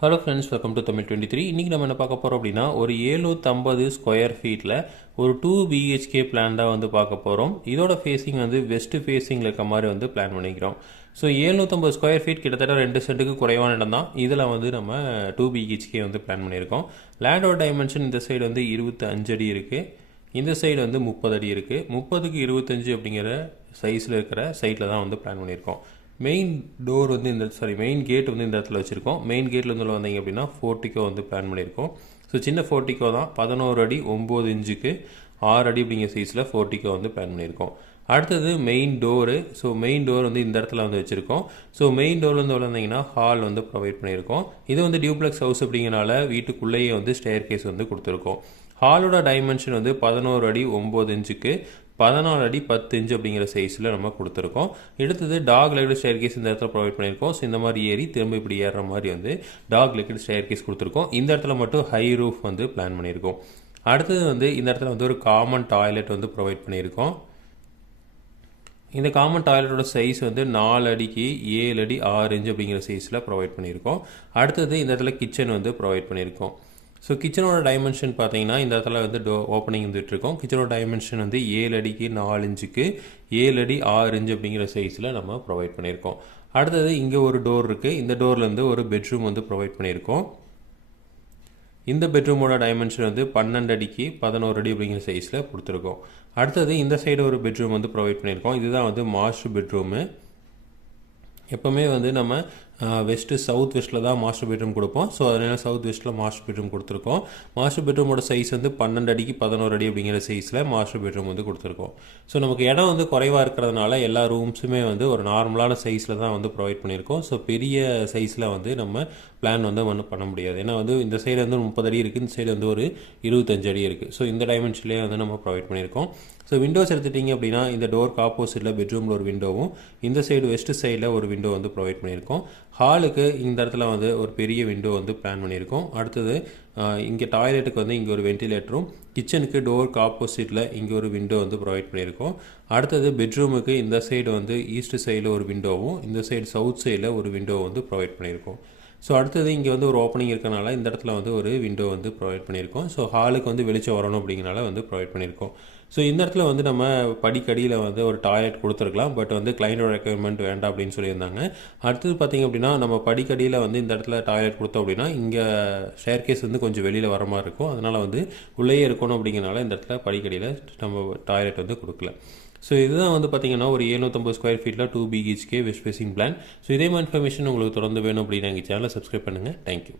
Hello friends welcome to Tamil twenty three இன்றைக்கி நம்ம என்ன பார்க்க போகிறோம் அப்படின்னா ஒரு ஏழுநூற்றம்பது ஸ்கொயர் ஃபீட்டில் ஒரு டூ பிஹெச்கே பிளான் தான் வந்து பார்க்க போகிறோம் இதோட ஃபேஸிங் வந்து வெஸ்ட்டு ஃபேஸிங்கில் இருக்க மாதிரி வந்து பிளான் பண்ணிக்கிறோம். ஸோ ஏழுநூற்றம்பது ஸ்கொயர் ஃபீட் கிட்டத்தட்ட ரெண்டு சென்ட்டுக்கு குறைவான இடம் தான். இதில் வந்து நம்ம டூ பிஹெச்கே வந்து பிளான் பண்ணியிருக்கோம். லேண்டோட டைமென்ஷன் இந்த சைடு வந்து இருபத்தி அஞ்சு அடி இருக்குது இந்த சைடு வந்து முப்பது அடி இருக்குது முப்பதுக்கு இருபத்தஞ்சு அப்படிங்கிற சைஸில் இருக்கிற சைட்டில் தான் வந்து பிளான் பண்ணியிருக்கோம். மெயின் டோர் வந்து இந்த சாரி மெயின் கேட் வந்து இந்த இடத்துல வச்சுருக்கோம். மெயின் கேட்டில் வந்து வந்தீங்க அப்படின்னா ஃபோர்ட்டிக்கோ வந்து பிளான் பண்ணியிருக்கோம். ஸோ சின்ன ஃபோர்ட்டிக்கோ தான். பதினோரு அடி ஒம்பது இன்ச்சுக்கு ஆறு அடி அப்படிங்கிற சைஸில் ஃபோர்ட்டிக்கோ வந்து பிளான் பண்ணியிருக்கோம். அடுத்தது main door so main door வந்து இந்த இடத்துல வந்து வச்சுருக்கோம். ஸோ மெயின் டோர் வந்து வளர்ந்தீங்கன்னா ஹால் வந்து ப்ரொவைட் பண்ணியிருக்கோம். இது வந்து டியூப்ளெக்ஸ் ஹவுஸ் அப்படிங்கிறனால வீட்டுக்குள்ளேயே வந்து ஸ்டேர் கேஸ் வந்து கொடுத்துருக்கோம். ஹாலோட டைமென்ஷன் வந்து பதினோரு அடி ஒம்பது இன்ச்சுக்கு பதினாலு அடி பத்து இன்ச்சு அப்படிங்கிற சைஸில் நம்ம கொடுத்துருக்கோம். அடுத்தது டாக் லெக்கட் ஸ்டேர் கேஸ் இந்த இடத்துல ப்ரொவைட் பண்ணியிருக்கோம். ஸோ இந்த மாதிரி ஏறி திரும்ப இப்படி ஏறுற மாதிரி வந்து டாக் லெக்கட் ஸ்டேர் கேஸ் கொடுத்துருக்கோம். இந்த இடத்துல மட்டும் ஹை ரூஃப் வந்து பிளான் பண்ணியிருக்கோம். அடுத்தது வந்து இந்த இடத்துல வந்து ஒரு காமன் டாய்லெட் வந்து ப்ரொவைட் பண்ணியிருக்கோம். இந்த காமன் டாய்லெட்டோட சைஸ் வந்து நாலு அடிக்கு ஏழு அடி ஆறு இன்ச் அப்படிங்கிற சைஸில் ப்ரொவைட் பண்ணியிருக்கோம். அடுத்தது இந்த இடத்துல கிச்சன் வந்து ப்ரொவைட் பண்ணியிருக்கோம். ஸோ கிச்சனோட டைமென்ஷன் பார்த்தீங்கன்னா இந்த இடத்துல வந்து டோ ஓப்பனிங் வந்துட்டுருக்கோம் கிச்சனோட டைமென்ஷன் வந்து ஏழு அடிக்கு நாலு இன்ச்சுக்கு ஏழு அடி ஆறு இன்ச்சு அப்படிங்கிற சைஸில் நம்ம ப்ரொவைட் பண்ணியிருக்கோம். அடுத்தது இங்கே ஒரு டோர் இருக்குது இந்த டோர்லேருந்து ஒரு பெட்ரூம் வந்து ப்ரொவைட் பண்ணியிருக்கோம். இந்த பெட்ரூமோட டைமென்ஷன் வந்து பன்னெண்டு அடிக்கு பதினோரு அடி அப்படிங்கிற சைஸில் கொடுத்துருக்கோம். அடுத்தது இந்த சைடு ஒரு பெட்ரூம் வந்து ப்ரொவைட் பண்ணியிருக்கோம். இதுதான் வந்து மாஸ்டர் பெட்ரூமு எப்போவுமே வந்து நம்ம வெஸ்ட்டு சவுத் வெஸ்ட்டில் தான் மாஸ்டர் பெட்ரூம் கொடுப்போம். ஸோ அதனால் சவுத் வெஸ்ட்டில் மாஸ்டர் பெட்ரூம் கொடுத்துருக்கோம். மாஸ்டர் பெட்ரூமோட சைஸ் வந்து பன்னெண்டு அடிக்கு பதினோரு அடி அப்படிங்கிற சைஸில் மாஸ்டர் பெட்ரூம் வந்து கொடுத்துருக்கோம். ஸோ நமக்கு இடம் வந்து குறைவாக இருக்கிறதுனால எல்லா ரூம்ஸுமே வந்து ஒரு நார்மலான சைஸில் தான் வந்து ப்ரொவைட் பண்ணியிருக்கோம். ஸோ பெரிய சைஸில் வந்து நம்ம பிளான் வந்து ஒன்றும் பண்ண முடியாது. ஏன்னா வந்து இந்த சைடு வந்து முப்பது அடி இருக்குது இந்த சைடு வந்து ஒரு இருபத்தஞ்சு அடி இருக்குது ஸோ இந்த டைமென்ஷன்லேயே வந்து நம்ம ப்ரொவைட் பண்ணியிருக்கோம். ஸோ விண்டோஸ் எடுத்துட்டிங்க அப்படின்னா இந்த டோருக்கு ஆப்போசிட்டில் பெட்ரூமில் ஒரு விண்டோவும் இந்த சைடு வெஸ்ட் சைடில் ஒரு விண்டோ வந்து ப்ரொவைட் பண்ணியிருக்கோம். ஹாலுக்கு இந்த இடத்துல வந்து ஒரு பெரிய விண்டோ வந்து பிளான் பண்ணியிருக்கோம். அடுத்தது இங்கே டாய்லெட்டுக்கு வந்து இங்கே ஒரு வென்டிலேட்டரும் கிச்சனுக்கு டோருக்கு ஆப்போசிட்டில் இங்கே ஒரு விண்டோ வந்து ப்ரொவைட் பண்ணியிருக்கோம். அடுத்தது பெட்ரூமுக்கு இந்த சைடு வந்து ஈஸ்ட் சைடில் ஒரு விண்டோவும் இந்த சைடு சவுத் சைடில் ஒரு விண்டோ வந்து ப்ரொவைட் பண்ணியிருக்கோம். ஸோ அடுத்தது இங்கே வந்து ஒரு ஓப்பனிங் இருக்கனால இந்த இடத்துல வந்து ஒரு விண்டோ வந்து ப்ரொவைட் பண்ணியிருக்கோம். ஸோ ஹாலுக்கு வந்து வெளிச்சம் வரணும் அப்படிங்கிறனால வந்து ப்ரொவைட் பண்ணியிருக்கோம். ஸோ இந்த இடத்துல வந்து நம்ம படிக்கடியில் வந்து ஒரு டாய்லெட் கொடுத்துருக்கலாம். பட் வந்து கிளைண்டோட ரெக்குயர்மெண்ட் வேண்டாம் அப்படின்னு சொல்லியிருந்தாங்க. அடுத்தது பார்த்திங்க அப்படின்னா நம்ம படிக்கடியில் வந்து இந்த இடத்துல டாய்லெட் கொடுத்தோம் அப்படின்னா இங்கே ஷேர் கேஸ் வந்து கொஞ்சம் வெளியில் வர மாதிரி இருக்கும். அதனால் வந்து உள்ளேயே இருக்கணும் அப்படிங்கிறனால இந்த இடத்துல படிக்கடியில் நம்ம டாய்லெட் வந்து கொடுக்கல. ஸோ இதுதான் வந்து பார்த்தீங்கன்னா ஒரு ஏழுநூற்றம்பது ஸ்கொயர் ஃபீட்டில் two BHK west facing plan so இதே மாதிரி இன்ஃபர்மேஷன் உங்களுக்கு தொடர்ந்து வேணும் அப்படின்னு எங்கள் சேனலை சப்ஸ்கிரைப் பண்ணுங்கள் தேங்க்யூ